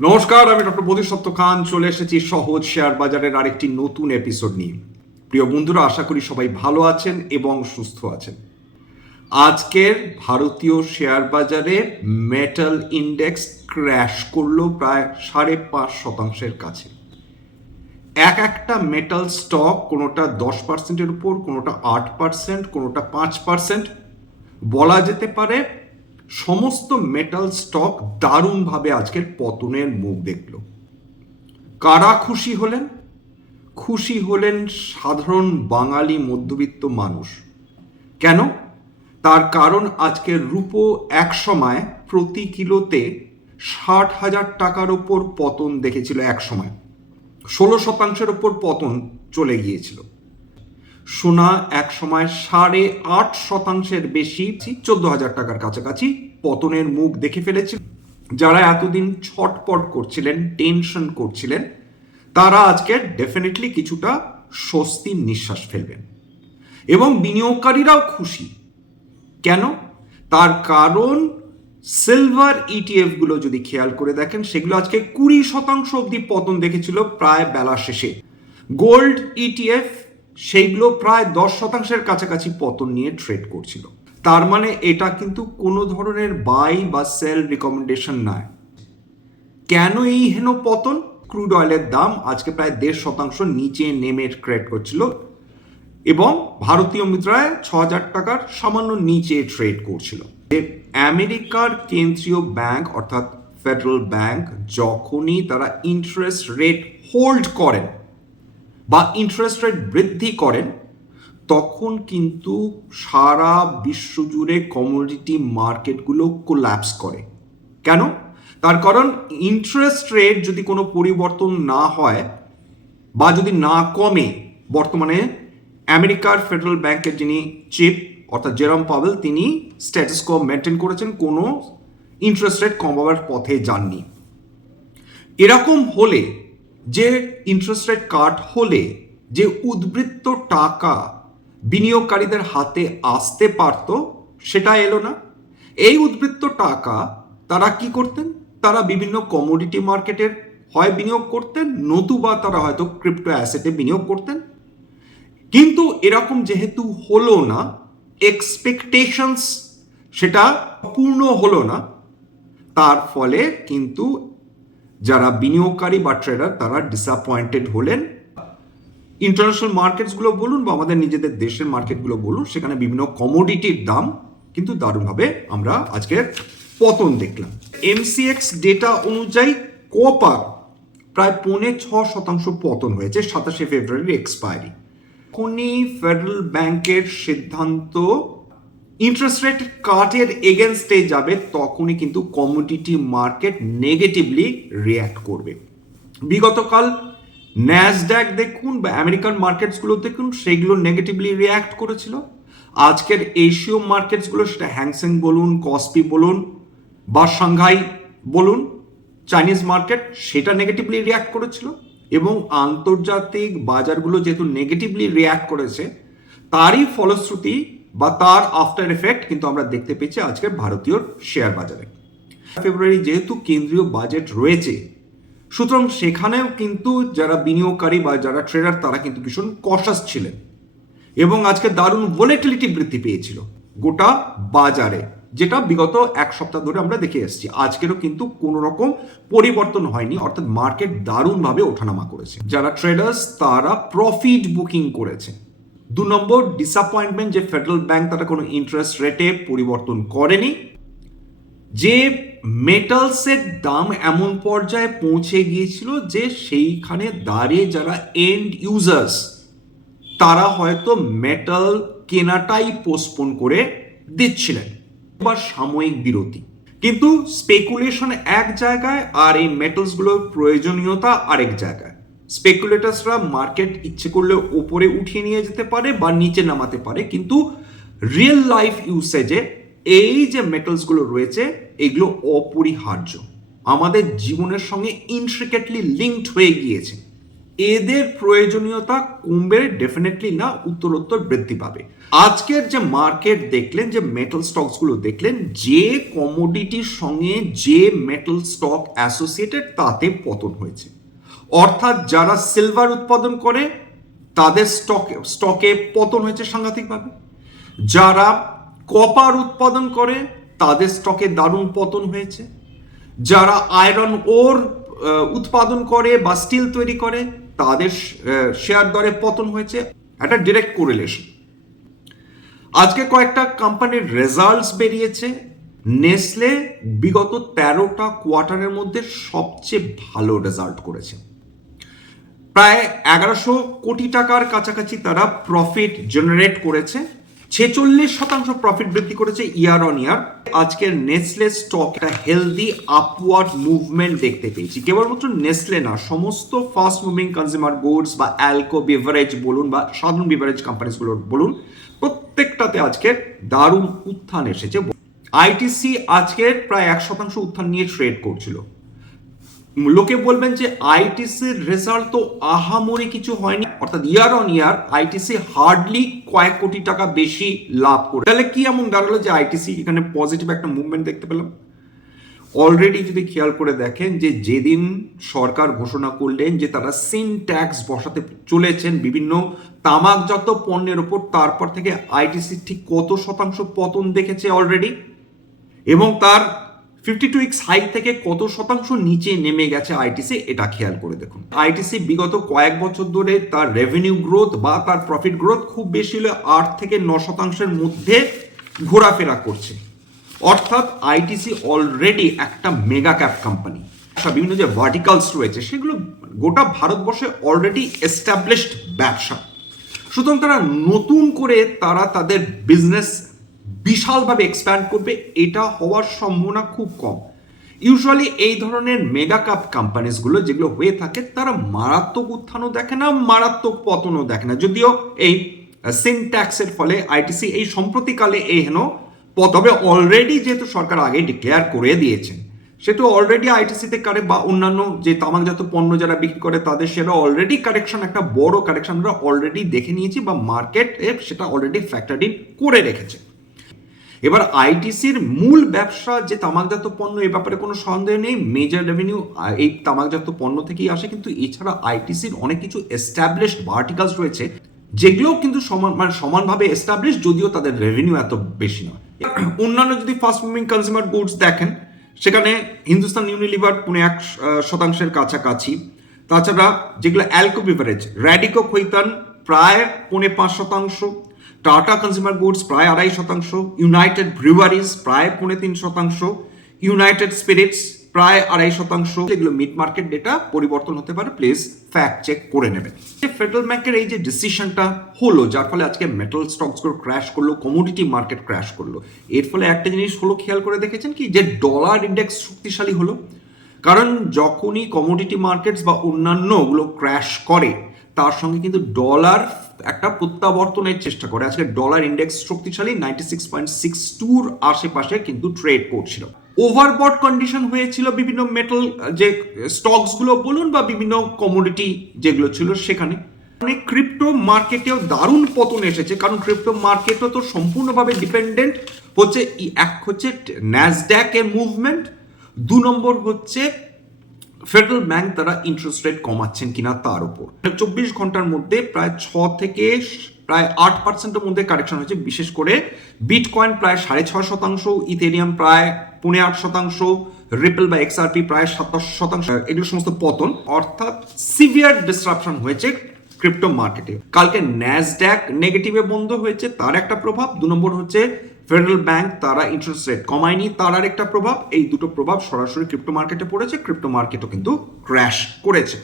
নমস্কার, আমি ডক্টর বোধিসত্ত্ব খান চলে এসেছি সহজ শেয়ার বাজারের আরেকটি নতুন এপিসোড নিয়ে। প্রিয় বন্ধুরা, আশা করি সবাই ভালো আছেন এবং সুস্থ আছেন। আজকের ভারতীয় শেয়ার বাজারে মেটাল ইন্ডেক্স ক্র্যাশ করলো প্রায় 5.5% কাছে। একটা মেটাল স্টক কোনোটা 10%-এর উপর, কোনোটা 8%, কোনোটা 5%। বলা যেতে পারে সমস্ত মেটাল স্টক দারুণভাবে আজকের পতনের মুখ দেখল। কারা খুশি হলেন? খুশি হলেন সাধারণ বাঙালি মধ্যবিত্ত মানুষ। কেন? তার কারণ আজকের রূপো এক সময় প্রতি কিলোতে 60,000 টাকার ওপর পতন দেখেছিল। এক সময় 16%-এর ওপর পতন চলে গিয়েছিল। সোনা এক সময় 8.5%-এর বেশি 14,000 টাকার কাছাকাছি পতনের মুখ দেখে ফেলেছিল। যারা এতদিন ছটপট করছিলেন, টেনশন করছিলেন, তারা আজকে ডেফিনেটলি কিছুটা স্বস্তির নিঃশ্বাস ফেলবেন। এবং বিনিয়োগকারীরাও খুশি। কেন? তার কারণ সিলভার ইটিএফ গুলো যদি খেয়াল করে দেখেন, সেগুলো আজকে 20% অব্দি পতন দেখেছিল প্রায় বেলা শেষে। গোল্ড ইটিএফ সেইগুলো প্রায় 10%-এর কাছাকাছি পতন নিয়ে ট্রেড করছিল। তার মানে এটা কিন্তু কোনো ধরনের বাই বা সেল রিকমেন্ডেশন নয়। কেন এই হেন পতন? ক্রুড অয়েলের দাম আজকে প্রায় 1.5% নিচে নেমে ট্রেড করছিল এবং ভারতীয় মুদ্রায় 6,000 টাকার সামান্য নিচে ট্রেড করছিল। আমেরিকার কেন্দ্রীয় ব্যাংক অর্থাৎ ফেডারেল ব্যাংক যখনই তারা ইন্টারেস্ট রেট হোল্ড করেন বা ইন্টারেস্ট রেট বৃদ্ধি করেন, তখন কিন্তু সারা বিশ্বজুড়ে কমোডিটি মার্কেটগুলো কোল্যাপস করে। কেন? তার কারণ ইন্টারেস্ট রেট যদি কোনো পরিবর্তন না হয় বা যদি না কমে, বর্তমানে আমেরিকার ফেডারেল ব্যাংকের যিনি চিফ অর্থাৎ জেরম পাওয়েল, তিনি স্ট্যাটাস কো মেনটেন করেছেন, কোনো ইন্টারেস্ট রেট কমাবার পথে যাননি। এরকম হলে, যে ইন্টারেস্ট রেট কাট হলে যে উদ্বৃত্ত টাকা বিনিয়োগকারীদের হাতে আসতে পারত, সেটা এলো না। এই উদ্বৃত্ত টাকা তারা কি করতেন? তারা বিভিন্ন কমোডিটি মার্কেটের হয় বিনিয়োগ করতেন, নতুবা তারা হয়তো ক্রিপ্টো অ্যাসেটে বিনিয়োগ করতেন। কিন্তু এরকম যেহেতু হলো না, এক্সপেকটেশনস সেটা পূর্ণ হলো না, তার ফলে কিন্তু যারা বিনিয়োগকারী বা ট্রেডার তারা ডিসঅ্যাপয়েন্টেড হলেন। ইন্টারন্যাশনাল মার্কেটসগুলো বলুন বা আমাদের নিজেদের দেশের মার্কেটগুলো বলুন, সেখানে বিভিন্ন কমোডিটির দাম কিন্তু দারুণভাবে আমরা আজকে পতন দেখলাম। এমসিএক্স ডেটা অনুযায়ী কপার প্রায় 5.6% পতন হয়েছে 27 ফেব্রুয়ারির এক্সপায়ারি। এখনই ফেডারেল ব্যাংকের সিদ্ধান্ত ইন্টারেস্ট রেট কাটের এগেনস্টে যাবে, তখনই কিন্তু কমোডিটি মার্কেট নেগেটিভলি রিয়্যাক্ট করবে। বিগতকাল ন্যাসড্যাক দেখুন বা আমেরিকান মার্কেটসগুলো দেখুন, সেগুলো নেগেটিভলি রিয়্যাক্ট করেছিল। আজকের এশীয় মার্কেটসগুলো, সেটা হ্যাংসেং বলুন, কসপি বলুন বা সাংহাই বলুন, চাইনিজ মার্কেট, সেটা নেগেটিভলি রিয়্যাক্ট করেছিল। এবং আন্তর্জাতিক বাজারগুলো যেহেতু নেগেটিভলি রিয়্যাক্ট করেছে, তারই ফলশ্রুতি বা তার আফটার এফেক্ট কিন্তু আমরা দেখতে পেয়েছি আজকের ভারতীয় শেয়ার বাজারে। ফেব্রুয়ারি যেহেতু কেন্দ্রীয় বাজেট রয়েছে, সুতরাং সেখানেও কিন্তু যারা বিনিয়োগকারী বা যারা ট্রেডার তারা কিন্তু ভীষণ কশাস ছিলেন এবং আজকে দারুণ ভোলেটিলিটি বৃদ্ধি পেয়েছিল গোটা বাজারে, যেটা বিগত এক সপ্তাহ ধরে আমরা দেখে এসেছি। আজকেরও কিন্তু কোনো রকম পরিবর্তন হয়নি, অর্থাৎ মার্কেট দারুণভাবে ওঠানামা করেছে। যারা ট্রেডার্স তারা প্রফিট বুকিং করেছে। 2 নম্বর ডিসঅ্যাপয়েন্টমেন্ট যে ফেডারেল ব্যাংক তারা কোনো ইন্টারেস্ট রেটে পরিবর্তন করেনি। যে মেটালসের দাম এমন পর্যায়ে পৌঁছে গিয়েছিল যে সেইখানে দাঁড়িয়ে যারা এন্ড ইউজার্স তারা হয়তো মেটাল কেনাটাই পোস্টপোন করে দিচ্ছিলেন। এবার সাময়িক বিরতি, কিন্তু স্পেকুলেশন এক জায়গায় আর এই মেটালসগুলোর প্রয়োজনীয়তা আরেক জায়গায়। স্পেকুলেটার্সরা মার্কেট ইচ্ছে করলে ওপরে উঠিয়ে নিয়ে যেতে পারে বা নিচে নামাতে পারে, কিন্তু রিয়েল লাইফ ইউসেজে এই যে মেটালসগুলো রয়েছে এগুলো অপরিহার্য, আমাদের জীবনের সঙ্গে ইন্ট্রিকেটলি লিঙ্কড হয়ে গিয়েছে। এদের প্রয়োজনীয়তা কমবে ডেফিনেটলি না, উত্তরোত্তর বৃদ্ধি পাবে। আজকের যে মার্কেট দেখলেন, যে মেটাল স্টকসগুলো দেখলেন, যে কমোডিটির সঙ্গে যে মেটাল স্টক অ্যাসোসিয়েটেড তাতে পতন হয়েছে। অর্থাৎ যারা সিলভার উৎপাদন করে তাদের স্টকে পতন হয়েছে সাংঘাতিকভাবে, যারা কপার উৎপাদন করে তাদের স্টকে দারুণ পতন হয়েছে, যারা আয়রন ওর উৎপাদন করে বা স্টিল তৈরি করে তাদের শেয়ার দরে পতন হয়েছে। একটা ডিরেক্ট কোরিলেশন। আজকে কয়েকটা কোম্পানির রেজাল্টস বেরিয়েছে। নেসলে বিগত 13টা কোয়ার্টারের মধ্যে সবচেয়ে ভালো রেজাল্ট করেছে, প্রায় 1100 কোটি টাকার কাছাকাছি তারা প্রফিট জেনারেট করেছে, 46% প্রফিট বৃদ্ধি করেছে ইয়ার অন ইয়ার। আজকের নেসলে স্টক একটা হেলদি আপওয়ার্ড মুভমেন্ট দেখতে পেয়েছি। কেবলমাত্র নেসলে না, সমস্ত ফাস্ট মুভিং কনজিউমার গুডস বা অ্যালকো বিভারেজ বলুন বা সাধারণ বিভারেজ কোম্পানিজগুলোর বলুন, প্রত্যেকটাতে আজকে দারুণ উত্থান এসেছে। আইটিসি আজকের প্রায় 1% উত্থান নিয়ে ট্রেড করছিল। লোকে বলবেন যে আইটিসির রেজাল্ট তো আহামরি কিছু হয়নি, অর্থাৎ year on year ITC hardly কয়েক কোটি টাকা বেশি লাভ করে। তাহলে কি এমন দাঁড়ালো যে আইটিসি এখানে পজিটিভ একটা মুভমেন্ট দেখতে পেলাম? অলরেডি যদি খেয়াল করে দেখেন যে যেদিন সরকার ঘোষণা করলেন যে তারা সিন ট্যাক্স বসাতে চলেছেন বিভিন্ন তামাকজাত পণ্যের ওপর, তারপর থেকে আইটিসি ঠিক কত শতাংশ পতন দেখেছে অলরেডি, এবং তার 52 হাই থেকে কত শতাংশ নিচে নেমে গেছে আইটিসি, এটা খেয়াল করে দেখুন। আইটিসি বিগত কয়েক বছর ধরে তার রেভিনিউ গ্রোথ বা তার প্রফিট গ্রোথ খুব বেশি হলে 8 থেকে 9% মধ্যে ঘোরাফেরা করছে। অর্থাৎ আইটিসি অলরেডি একটা মেগা ক্যাপ কোম্পানি। বিভিন্ন যে ভার্টিকালস রয়েছে সেগুলো গোটা ভারতবর্ষে অলরেডি এস্টাবলিশড ব্যবসা। সুতরাং তারা নতুন করে তাদের বিজনেস বিশালভাবে এক্সপ্যান্ড করবে, এটা হওয়ার সম্ভাবনা খুব কম। ইউজুয়ালি এই ধরনের মেগা কাপ কোম্পানিজগুলো যেগুলো হয়ে থাকে তারা মারাত্মক উত্থানও দেখে না, মারাত্মক পতনও দেখে না। যদিও এই সিন ট্যাক্সের ফলে আইটিসি এই সম্প্রতিকালে তবে অলরেডি যেহেতু সরকার আগে ডিক্লেয়ার করে দিয়েছেন, সেটা অলরেডি আইটিসিতে কারে বা অন্যান্য যে তামাকজাত পণ্য যারা বিক্রি করে তাদের সেটা অলরেডি কারেকশন, একটা বড় কারেকশন আমরা অলরেডি দেখে নিয়েছি বা মার্কেট সেটা অলরেডি ফ্যাক্টর ইন করে রেখেছে। এবার আইটিসির মূল ব্যবসা যে তামাকজাত পণ্য, এ ব্যাপারে কোনো সন্দেহ নেই, মেজর রেভিনিউ এই তামাকজাত পণ্য থেকেই আসে। কিন্তু এছাড়া আইটিসির অনেক কিছু এস্টাবলিশড ভার্টিকালস রয়েছে যেগুলোও কিন্তু সমানভাবে এস্টাবলিশ, যদিও তাদের রেভিনিউ এত বেশি নয়। অন্যান্য যদি ফাস্ট মুভিং কনজিউমার গুডস দেখেন, সেখানে হিন্দুস্তান ইউনিলিভার 1% কাছাকাছি। তাছাড়া যেগুলো অ্যালকো বিভারেজ, র্যাডিকো খৈতান প্রায় 5.5%, টাটা কনজিউমার গুডস প্রায় 2.5%, ইউনাইটেড ব্রিউয়ারিজ প্রায় 3.5%, ইউনাইটেড স্পিরিটস প্রায় 2.5%। এগুলো মিড মার্কেট ডেটা, পরিবর্তন হতে পারে, প্লিজ ফ্যাক্ট চেক করে নেবেন। ফেডারেল ব্যাংকের এই যে ডিসিশনটা হলো, যার ফলে আজকে মেটাল স্টকসগুলো ক্র্যাশ করলো, কমোডিটি মার্কেট ক্র্যাশ করলো, এর ফলে একটা জিনিস হলো, খেয়াল করে দেখেছেন কি, যে ডলার ইন্ডেক্স শক্তিশালী হলো। কারণ যখনই কমোডিটি মার্কেটস বা অন্যান্যগুলো ক্র্যাশ করে তার সঙ্গে কিন্তু ডলার একটা প্রত্যাবর্তনের চেষ্টা করে। আজকে ডলার ইন্ডেক্স শক্তিশালী 96.62 আশেপাশে কিন্তু ট্রেড করছিল। ওভারবট কন্ডিশন হয়েছিল বিভিন্ন মেটাল যে স্টকসগুলো বলুন বা বিভিন্ন কমোডিটি যেগুলো ছিল সেখানে। মানে ক্রিপ্টো মার্কেটেও দারুণ পতন এসেছে, কারণ ক্রিপ্টো মার্কেটও তো সম্পূর্ণভাবে ডিপেন্ডেন্ট হচ্ছে, এক হচ্ছে ন্যাসড্যাক এর মুভমেন্ট, 2 নম্বর হচ্ছে ফেডারেল ব্যাংক তারা ইন্টারেস্ট রেট কমাচ্ছেন কিনা তার উপর। 24 ঘন্টার মধ্যে প্রায় 6 থেকে প্রায় 8%-এর মধ্যে কারেকশন হয়েছে। বিশেষ করে বিটকয়েন প্রায় 6.5%, ইথেরিয়াম প্রায় 8.5%, রিপল বা এক্সআরপি প্রায় 27%। এগুলো সমস্ত পতন, অর্থাৎ সিভিয়ার ডিসরাপশন হয়েছে ক্রিপ্টো মার্কেটে। কালকে ন্যাসড্যাক নেগেটিভে বন্ধ হয়েছে, তার একটা প্রভাব। 2 নম্বর হচ্ছে ফেডারেল ব্যাংক তারা ইন্টারেস্ট রেট কমায়নি, তার আর একটা প্রভাব। এই দুটো প্রভাব সরাসরি ক্রিপ্টো মার্কেটে পড়েছে, ক্রিপ্টো মার্কেটও কিন্তু ক্র্যাশ করেছে।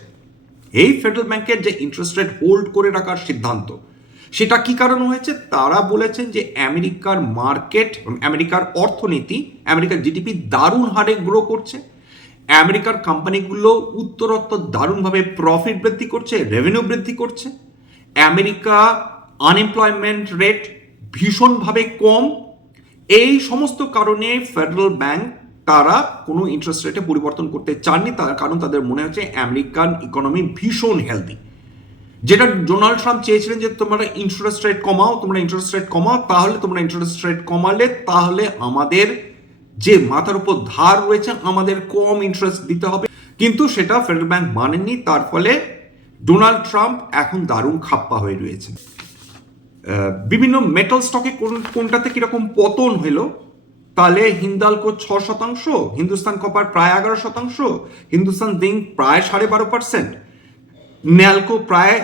এই ফেডারেল ব্যাংকের যে ইন্টারেস্ট রেট হোল্ড করে রাখার সিদ্ধান্ত, সেটা কি কারণ হয়েছে? তারা বলেছেন যে আমেরিকার মার্কেট, আমেরিকার অর্থনীতি, আমেরিকার জিডিপি দারুণ হারে গ্রো করছে, আমেরিকার কোম্পানিগুলো উত্তরোত্তর দারুণভাবে প্রফিট বৃদ্ধি করছে, রেভিনিউ বৃদ্ধি করছে, আমেরিকা আনএমপ্লয়মেন্ট রেট ভীষণভাবে কম। এই সমস্ত কারণে ফেডারেল ব্যাংক তারা কোনো ইন্টারেস্ট রেটে পরিবর্তন করতে চাননি, তার কারণ তাদের মনে হচ্ছে আমেরিকান ইকোনমি ভীষণ হেলদি। যেটা ডোনাল্ড ট্রাম্প চেয়েছিলেন যে তোমরা ইন্টারেস্ট রেট কমাও, তাহলে তোমরা ইন্টারেস্ট রেট কমালে তাহলে আমাদের যে মাথার উপর ধার রয়েছে আমাদের কম ইন্টারেস্ট দিতে হবে, কিন্তু সেটা ফেডারেল ব্যাংক মানেননি। তার ফলে ডোনাল্ড ট্রাম্প এখন দারুণ খাপ্পা হয়ে রয়েছে। বিভিন্ন মেটাল স্টকে কোনটাতে কিরকম পতন হলো, তাহলে হিন্দালকো 6%, হিন্দুস্তান কপার প্রায় 11%, হিন্দুস্তান জিঙ্ক প্রায় 12.5%, ন্যালকো প্রায়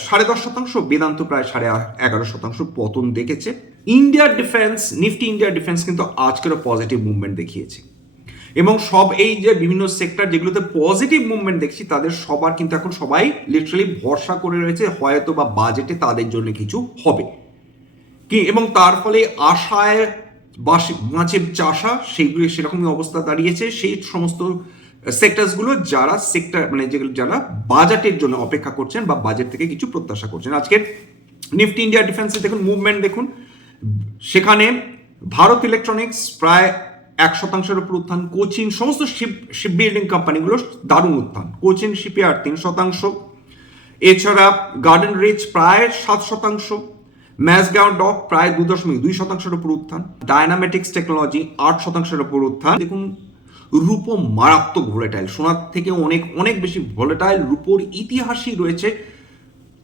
10.5%, বেদান্ত প্রায় 11.5% পতন দেখেছে। ইন্ডিয়ার ডিফেন্স, নিফটি ইন্ডিয়ার ডিফেন্স কিন্তু আজকেরও পজিটিভ মুভমেন্ট দেখিয়েছে, এবং সব এই যে বিভিন্ন সেক্টর যেগুলোতে পজিটিভ মুভমেন্ট দেখছি তাদের সবার কিন্তু এখন সবাই লিটারালি ভরসা করে রয়েছে হয়তো বা বাজেটে তাদের জন্য কিছু হবে কি, এবং তার ফলে আশায় মাছের চাষা সেইগুলি সেরকমই অবস্থা দাঁড়িয়েছে। সেই সমস্ত সেক্টরসগুলো যারা যেগুলো যারা বাজেটের জন্য অপেক্ষা করছেন বা বাজেট থেকে কিছু প্রত্যাশা করছেন। আজকে নিফটি ইন্ডিয়া ডিফেন্সে দেখুন মুভমেন্ট দেখুন, সেখানে ভারত ইলেকট্রনিক্স প্রায় 1% উপর উত্থান, কোচিন সমস্ত শিপ বিল্ডিং কোম্পানিগুলো দারুণ উত্থান, কোচিন শিপইয়ার্ড 3%, এছাড়া গার্ডেন রিচ প্রায় 7%, ম্যাসগাঁও ডক প্রায় 2.2% উপর উত্থান, ডায়নামেটিক্স টেকনোলজি 8% উপর উত্থান। দেখুন রূপো মারাত্মক ভোলেটাইল, সোনার থেকে অনেক অনেক বেশি ভোলেটাইল। রূপোর ইতিহাসই রয়েছে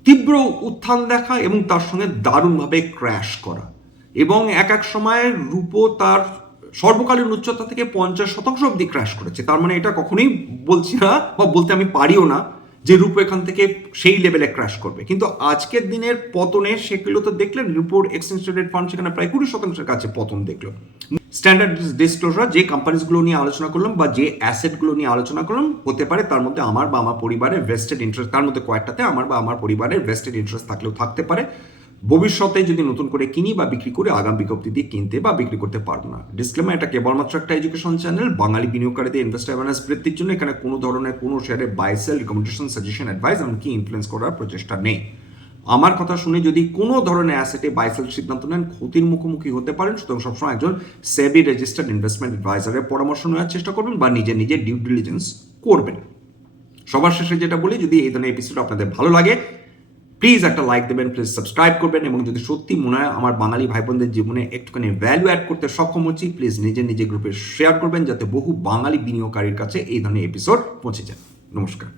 তীব্র উত্থান দেখা এবং তার সঙ্গে দারুণভাবে ক্র্যাশ করা, এবং এক সময় রূপো তার সর্বকালীন উচ্চতা থেকে 50% অব্দি ক্র্যাশ করেছে। তার মানে এটা কখনোই বলছি না বা বলতে আমি পারিও না যে রূপো এখান থেকে সেই লেভেলে ক্র্যাশ করবে, কিন্তু আজকের দিনের পতনে সেগুলো তো দেখলেন, রূপোর এক্সচেঞ্জ ট্রেডেড ফান্ড সেখানে প্রায় 20%-এর কাছে পতন দেখলো। স্ট্যান্ডার্ড ডিসক্লোজার যে কোম্পানিজগুলো নিয়ে আলোচনা করলাম বা যে অ্যাসেটগুলো নিয়ে আলোচনা করলাম, হতে পারে তার মধ্যে আমার বা আমার পরিবারের ভেস্টেড ইন্টারেস্ট, তার মধ্যে কয়েকটাতে আমার বা আমার পরিবারের ভেস্টেড ইন্টারেস্ট থাকলেও থাকতে পারে। ভবিষ্যতে যদি নতুন করে কিনি বা বিক্রি করে আগাম বিজ্ঞপ্তি দিয়ে কিনতে বা বিক্রি করতে পারবো না। ডিসক্লেমার, এটা কেবলমাত্র একটা এডুকেশন চ্যানেল, বাঙালি বিনিয়োগকারীদের ইনভেস্টর অ্যাওয়ারনেস বৃদ্ধির জন্য। এখানে কোনো ধরনের কোনো শেয়ারে buy sell recommendation, suggestion, advice এমনকি ইনফ্লুয়েন্স করার প্রচেষ্টা নেই। আমার কথা শুনে যদি কোনো ধরনের অ্যাসেটে বাই সেল সিদ্ধান্ত নেন ক্ষতির মুখোমুখি হতে পারেন, সুতরাং সবসময় একজন সেবি রেজিস্টার্ড ইনভেস্টমেন্ট অ্যাডভাইজারের পরামর্শ নেওয়ার চেষ্টা করবেন বা নিজের ডিউ ডিলিজেন্স করবেন। সবার শেষে যেটা বলি, যদি এই ধরনের এপিসোড আপনাদের ভালো লাগে প্লিজ একটা লাইক দেবেন, প্লিজ সাবস্ক্রাইব করবেন, এবং যদি সত্যি মনে হয় আমার বাঙালি ভাই বোনদের জীবনে একটুখানি ভ্যালু অ্যাড করতে সক্ষম হচ্ছি, প্লিজ নিজের গ্রুপে শেয়ার করবেন যাতে বহু বাঙালি বিনিয়োগকারীর কাছে এই ধরনের এপিসোড পৌঁছে যায়। নমস্কার।